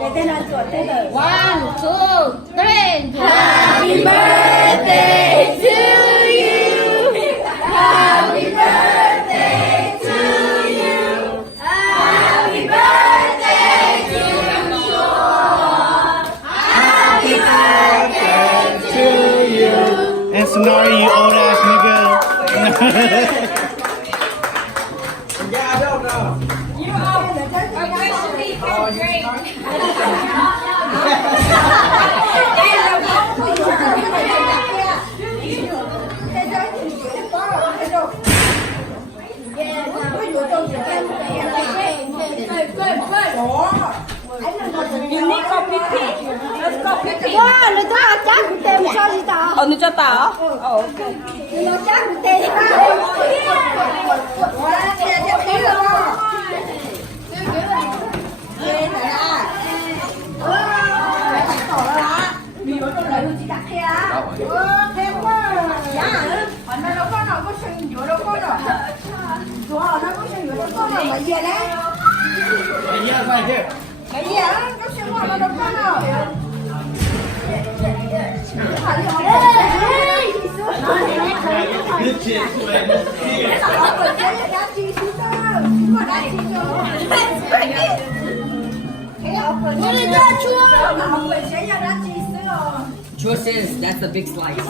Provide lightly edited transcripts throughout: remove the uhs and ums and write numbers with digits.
Để tên là tuổi tên là 1, 2, 3. Happy birthday to you. Happy birthday to you. Happy birthday to you. Happy birthday to you. And Sonari, you old ass nigga. Wow, nó cho chắc tên cho gì ta? Nó cho tao. Nó chắc tên Chua says that's the big slice.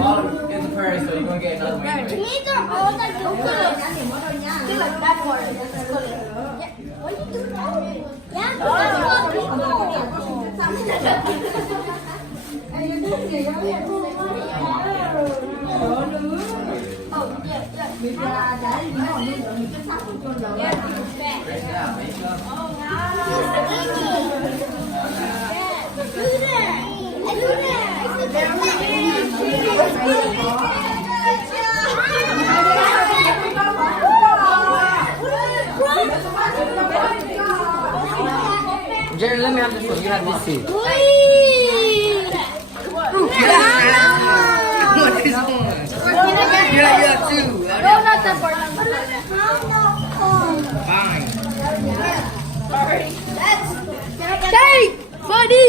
Oh, it's a prayer, so you're gonna get another one. Jerry, let me have this one. You have this too. What is one? You have two. Fine. Take, buddy.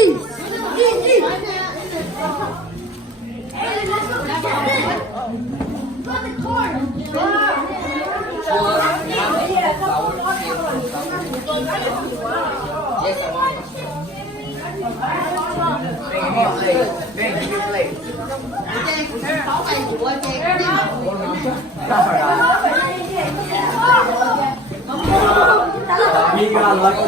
Yes, I want. Bang, give me a plate. Bang, give me a plate. Me got lucky.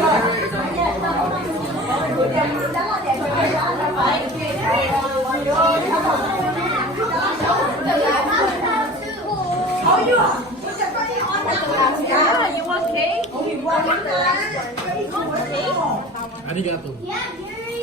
Arigato. Yeah, Gary.